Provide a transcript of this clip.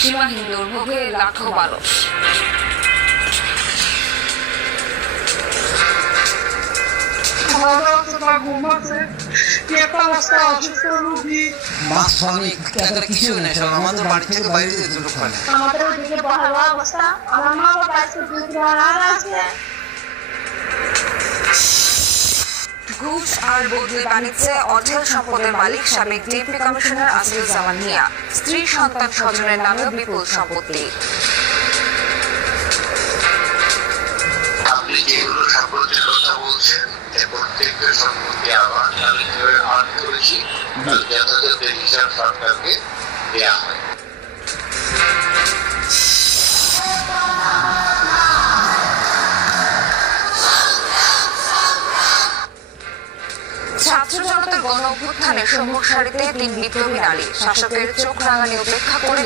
সীমাহীন দুর্ভোগে লাখো মানুষ। মাছ শ্রমিক কিছু নেই, আমাদের বাড়ি থেকে বাইরে যেতে পারে। আমাদের ওইদিকে ভয়াবহ অবস্থা। আমার মা বাবা আজকে 2 মারা আছে। ঘুষ আর বদলি বাণিজ্যে অঢেল সম্পদের মালিক সাবেক ডিএমপি কমিশনার আসিফুজ্জামান মিয়া। স্ত্রী সন্তান স্বজনের নামে বিপুল সম্পত্তি। আপনি যেগুলো সম্পত্তির কথা বলছেন প্রত্যেকটা সম্পত্তি আমার আমি যেভাবে আর্ন করেছি যথাযথ হিসাব সরকারকে দেওয়া হয়। ছাত্র জনতার গণ অভ্যুত্থানের সম্মুখ সারিতে 3 বিপ্লবী নারী শাসকের চোখ রাঙানি উপেক্ষা করে